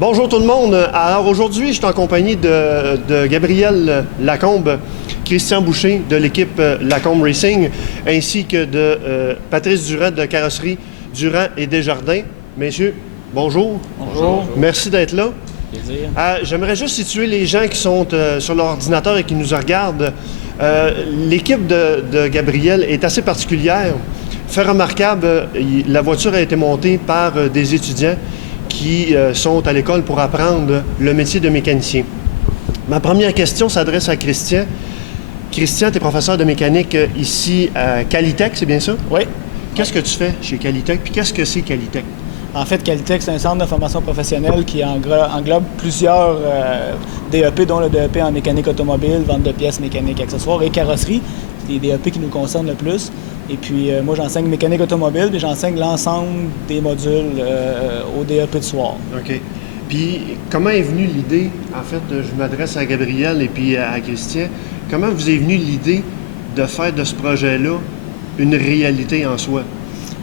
Bonjour tout le monde. Alors aujourd'hui, je suis en compagnie de Gabriel Lacombe, Christian Boucher de l'équipe Lacombe Racing, ainsi que de Patrice Durand de Carrosserie Durand et Desjardins. Messieurs, bonjour. Bonjour. Merci d'être là. Plaisir. J'aimerais juste situer les gens qui sont sur l'ordinateur et qui nous regardent. L'équipe de Gabriel est assez particulière. Fait remarquable, la voiture a été montée par des étudiants qui sont à l'école pour apprendre le métier de mécanicien. Ma première question s'adresse à Christian. Christian, tu es professeur de mécanique ici à Calitech, c'est bien ça? Oui. Qu'est-ce que tu fais chez Calitech? Puis qu'est-ce que c'est Calitech? En fait, Calitech, c'est un centre de formation professionnelle qui englobe plusieurs DEP, dont le DEP en mécanique automobile, vente de pièces mécaniques, accessoires et carrosserie. C'est les DEP qui nous concernent le plus. Et puis, moi, j'enseigne mécanique automobile, puis j'enseigne l'ensemble des modules au DEP de soir. OK. Puis, comment est venue l'idée, en fait, je m'adresse à Gabriel et puis à Christian, comment vous est venue l'idée de faire de ce projet-là une réalité en soi?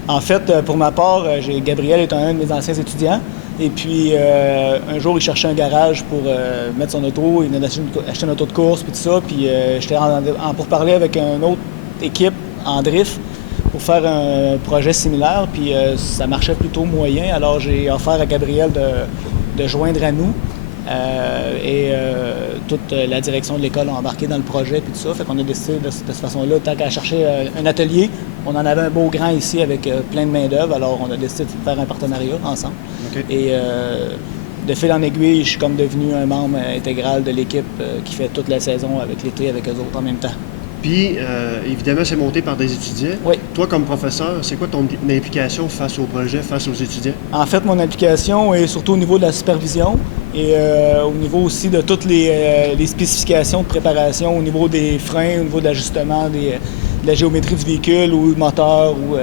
En fait, pour ma part, Gabriel est un de mes anciens étudiants. Et puis, un jour, il cherchait un garage pour mettre son auto. Il venait d'acheter une auto de course, puis tout ça. Puis, j'étais en pourparlers avec une autre équipe en drift pour faire un projet similaire. Puis, ça marchait plutôt moyen. Alors, j'ai offert à Gabriel de joindre à nous. Toute la direction de l'école a embarqué dans le projet puis tout ça. Fait qu'on a décidé de cette façon-là, tant qu'à chercher un atelier, on en avait un beau grand ici avec plein de main-d'œuvre, alors on a décidé de faire un partenariat ensemble. Okay. Et de fil en aiguille, je suis comme devenu un membre intégral de l'équipe qui fait toute la saison avec l'été avec eux autres en même temps. Puis, évidemment, c'est monté par des étudiants. Oui. Toi, comme professeur, c'est quoi ton implication face au projet, face aux étudiants? En fait, mon implication est surtout au niveau de la supervision et au niveau aussi de toutes les spécifications de préparation, au niveau des freins, au niveau de l'ajustement de la géométrie du véhicule ou du moteur, ou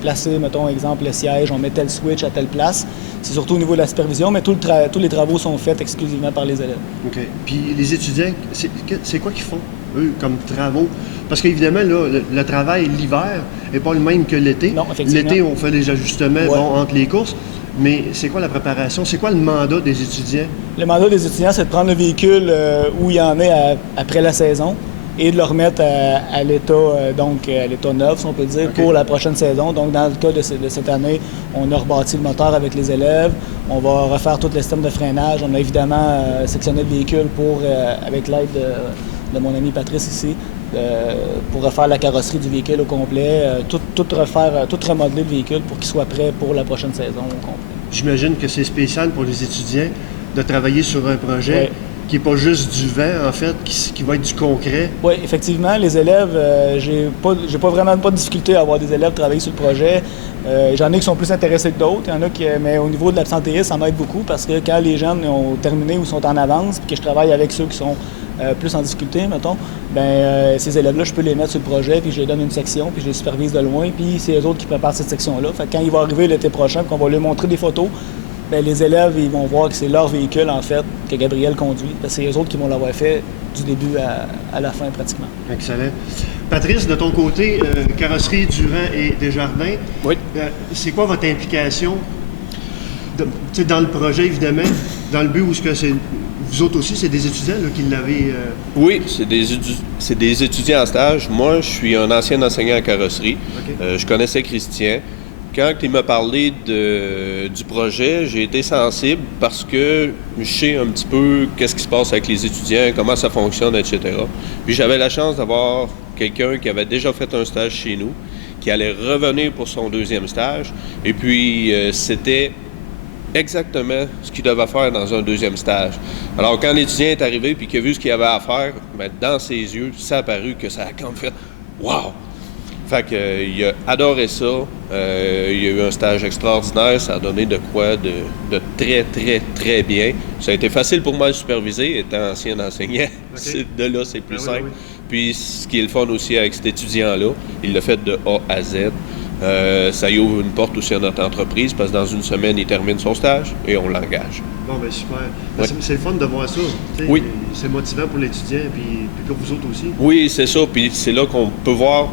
placer, mettons, exemple, le siège, on met tel switch à telle place. C'est surtout au niveau de la supervision, mais tous les travaux sont faits exclusivement par les élèves. OK. Puis les étudiants, c'est quoi qu'ils font, eux, comme travaux? Parce qu'évidemment, là, le travail l'hiver n'est pas le même que l'été. Non, effectivement. L'été, on fait les ajustements entre les courses. Mais c'est quoi la préparation? C'est quoi le mandat des étudiants? Le mandat des étudiants, c'est de prendre le véhicule où il y en est après la saison et de le remettre à l'état, à l'état neuf, si on peut dire, pour la prochaine saison. Donc, dans le cas de cette année, on a rebâti le moteur avec les élèves. On va refaire tout le système de freinage. On a évidemment sectionné le véhicule avec l'aide de mon ami Patrice ici, pour refaire la carrosserie du véhicule au complet, tout remodeler le véhicule pour qu'il soit prêt pour la prochaine saison au complet. J'imagine que c'est spécial pour les étudiants de travailler sur un projet qui n'est pas juste du vent, en fait, qui va être du concret. Oui, effectivement, les élèves, j'ai pas vraiment de difficulté à avoir des élèves travailler sur le projet. J'en ai qui sont plus intéressés que d'autres, mais au niveau de l'absentéisme, ça m'aide beaucoup parce que quand les jeunes ont terminé ou sont en avance, puis que je travaille avec ceux qui sont plus en difficulté, mettons, ces élèves-là, je peux les mettre sur le projet, puis je leur donne une section, puis je les supervise de loin, puis c'est eux autres qui préparent cette section-là. Fait que quand il va arriver l'été prochain, qu'on va leur montrer des photos, les élèves, ils vont voir que c'est leur véhicule, en fait, que Gabriel conduit. Parce que c'est eux autres qui vont l'avoir fait du début à la fin, pratiquement. Excellent. Patrice, de ton côté, Carrosserie Durand et Desjardins, oui. C'est quoi votre implication dans le projet, évidemment, dans le but où c'est... Vous autres aussi, c'est des étudiants là, qui l'avaient... Oui, c'est des étudiants en stage. Moi, je suis un ancien enseignant en carrosserie. Okay. Je connaissais Christian. Quand il m'a parlé du projet, j'ai été sensible parce que je sais un petit peu qu'est-ce qui se passe avec les étudiants, comment ça fonctionne, etc. Puis j'avais la chance d'avoir quelqu'un qui avait déjà fait un stage chez nous, qui allait revenir pour son deuxième stage. Et puis, c'était exactement ce qu'il devait faire dans un deuxième stage. Alors, quand l'étudiant est arrivé et qu'il a vu ce qu'il avait à faire, dans ses yeux, ça a paru que ça a comme fait « Wow! » Fait qu'il a adoré ça. Il a eu un stage extraordinaire. Ça a donné de quoi de très, très, très bien. Ça a été facile pour moi de superviser, étant ancien enseignant. Okay. De là, c'est plus simple. Oui. Puis, ce qui est le fun aussi avec cet étudiant-là, il l'a fait de A à Z. Ça y ouvre une porte aussi à notre entreprise parce que dans une semaine, il termine son stage et on l'engage. Bon, super. Ouais. C'est le fun de voir ça. Oui. C'est motivant pour l'étudiant, puis pour vous autres aussi. Oui, c'est ça. Puis c'est là qu'on peut voir,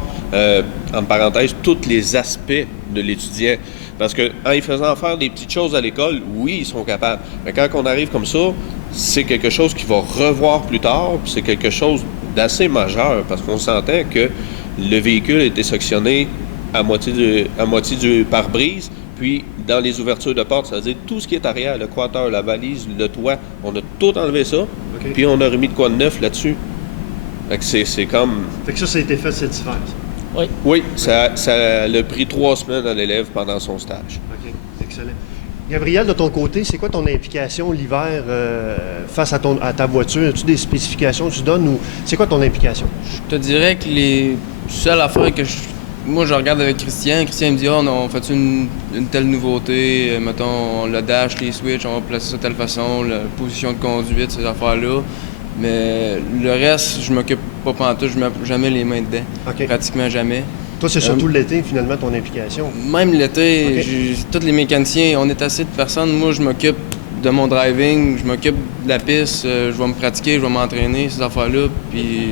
en parenthèse, tous les aspects de l'étudiant. Parce que en y faisant faire des petites choses à l'école, oui, ils sont capables. Mais quand on arrive comme ça, c'est quelque chose qu'il va revoir plus tard, puis c'est quelque chose d'assez majeur, parce qu'on s'entend que le véhicule a été sectionné à moitié du pare-brise, puis dans les ouvertures de porte, c'est-à-dire tout ce qui est arrière, le quater, la valise, le toit, on a tout enlevé ça, puis on a remis de quoi de neuf là-dessus. Fait que c'est comme... Fait que ça a été fait cet hiver, ça. Oui. Oui, ça a pris 3 semaines à l'élève pendant son stage. OK, excellent. Gabriel, de ton côté, c'est quoi ton implication l'hiver face à ta voiture? As-tu des spécifications que tu donnes ou c'est quoi ton implication? Je te dirais que les seules affaires que moi, je regarde avec Christian. Christian me dit « Oh, on fait une telle nouveauté? Mettons, le dash, les switches, on va placer ça de telle façon, la position de conduite, ces affaires-là. » Mais le reste, je m'occupe pas pantoute, je mets jamais les mains dedans. OK. Pratiquement jamais. Toi, c'est surtout l'été, finalement, ton implication. Même l'été, OK. tous les mécaniciens, on est assez de personnes. Moi, je m'occupe de mon driving, je m'occupe de la piste, je vais me pratiquer, je vais m'entraîner, ces affaires-là. Puis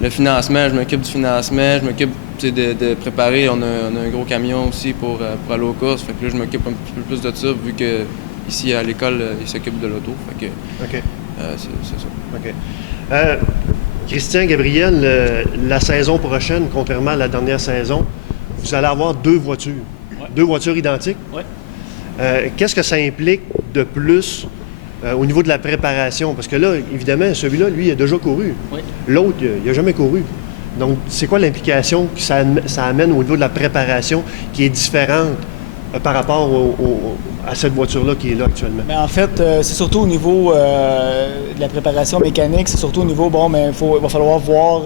le financement, je m'occupe du financement, je m'occupe de préparer. On a un gros camion aussi pour aller aux courses. Fait que là, je m'occupe un petit peu plus de ça, vu que ici à l'école, ils s'occupent de l'auto. Fait que OK. c'est ça. OK. Christian, Gabriel, la saison prochaine, contrairement à la dernière saison, vous allez avoir 2 voitures. Ouais. 2 voitures identiques. Oui. Qu'est-ce que ça implique de plus au niveau de la préparation? Parce que là, évidemment, celui-là, lui, il a déjà couru. Oui. L'autre, il n'a jamais couru. Donc, c'est quoi l'implication que ça amène au niveau de la préparation qui est différente par rapport à cette voiture-là qui est là actuellement? Mais en fait, c'est surtout au niveau de la préparation mécanique, c'est surtout au niveau, il va falloir voir,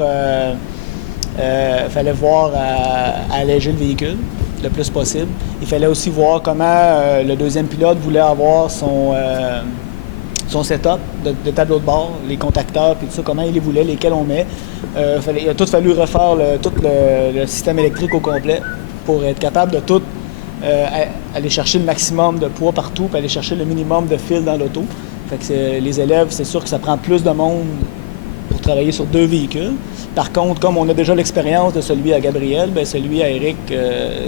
fallait voir à alléger le véhicule le plus possible. Il fallait aussi voir comment le deuxième pilote voulait avoir son setup de tableau de bord, les contacteurs, puis tout ça, comment il les voulait, lesquels on met. Il a tout fallu refaire tout le système électrique au complet pour être capable de tout aller chercher le maximum de poids partout, puis aller chercher le minimum de fil dans l'auto. Fait que les élèves, c'est sûr que ça prend plus de monde pour travailler sur 2 véhicules. Par contre, comme on a déjà l'expérience de celui à Gabriel, bien celui à Eric,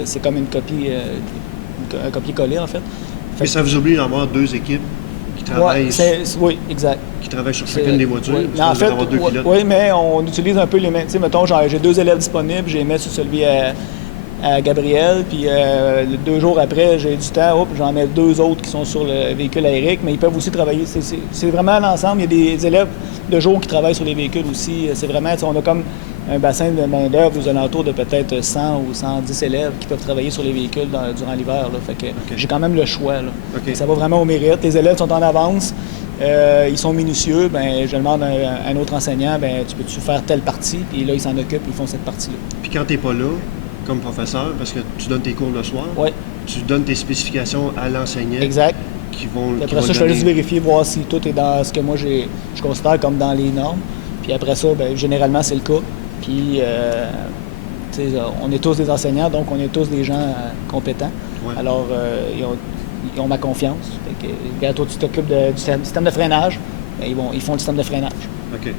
c'est comme une copie, un copier-coller en fait. Mais ça vous oblige d'avoir 2 équipes qui travaillent, oui, exact. qui travaillent sur chacune des voitures. Oui, parce en que fait, vous allez avoir 2 pilotes. oui, mais on utilise un peu les mêmes. Tu sais, mettons, j'ai 2 élèves disponibles, je les mets sur celui à Gabriel, puis 2 jours après, j'ai du temps, j'en mets 2 autres qui sont sur le véhicule à Eric, mais ils peuvent aussi travailler. C'est vraiment l'ensemble. Il y a des élèves de jour qui travaillent sur les véhicules aussi. C'est vraiment, on a comme un bassin de main-d'œuvre aux alentours de peut-être 100 ou 110 élèves qui peuvent travailler sur les véhicules durant l'hiver. Fait que j'ai quand même le choix. Là. Ça va vraiment au mérite. Les élèves sont en avance. Ils sont minutieux. Je demande à un autre enseignant, tu peux-tu faire telle partie? Puis là, ils s'en occupent, ils font cette partie-là. Puis quand tu n'es pas là, comme professeur, parce que tu donnes tes cours le soir, tu donnes tes spécifications à l'enseignant. Exact. Qui vont, après ça, je vais juste vérifier, voir si tout est dans ce que moi je considère comme dans les normes. Puis après ça, généralement, c'est le cas. Puis, on est tous des enseignants, donc on est tous des gens compétents. Ouais. Alors, ils ont ma confiance. Fait que, regarde, toi, tu t'occupes du système de freinage. Ils font le système de freinage. OK.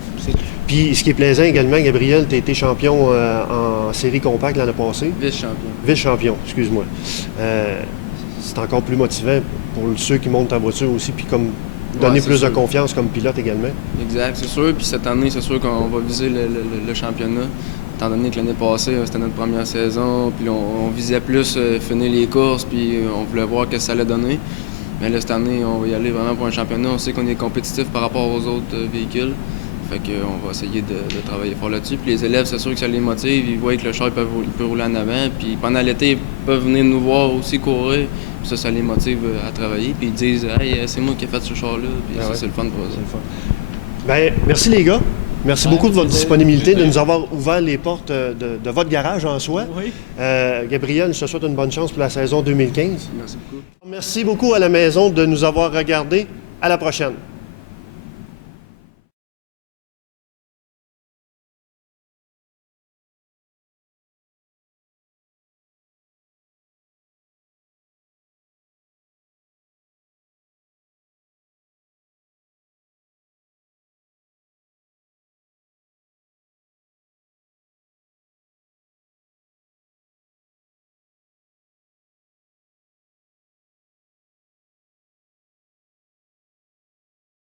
Puis, ce qui est plaisant également, Gabriel, tu as été champion en série compacte l'année passée. Vice-champion. Vice-champion, excuse-moi. C'est encore plus motivant pour ceux qui montent en voiture aussi, puis comme donner plus de confiance comme pilote également. Exact, c'est sûr. Puis cette année, c'est sûr qu'on va viser le championnat. Étant donné que l'année passée, c'était notre première saison, puis on visait plus finir les courses, puis on voulait voir ce que ça allait donner. Mais là, cette année, on va y aller vraiment pour un championnat. On sait qu'on est compétitif par rapport aux autres véhicules. Fait qu'on va essayer de travailler fort là-dessus. Puis les élèves, c'est sûr que ça les motive. Ils voient que le char il peut rouler en avant. Puis pendant l'été, ils peuvent venir nous voir aussi courir. Puis ça les motive à travailler. Puis ils disent « Hey, c'est moi qui ai fait ce char-là. » Puis ça, c'est le fun pour eux. Merci les gars. Merci beaucoup de votre disponibilité, de nous avoir ouvert les portes de votre garage en soi. Oui. Gabriel, je te souhaite une bonne chance pour la saison 2015. Merci beaucoup. Merci beaucoup à la maison de nous avoir regardés. À la prochaine.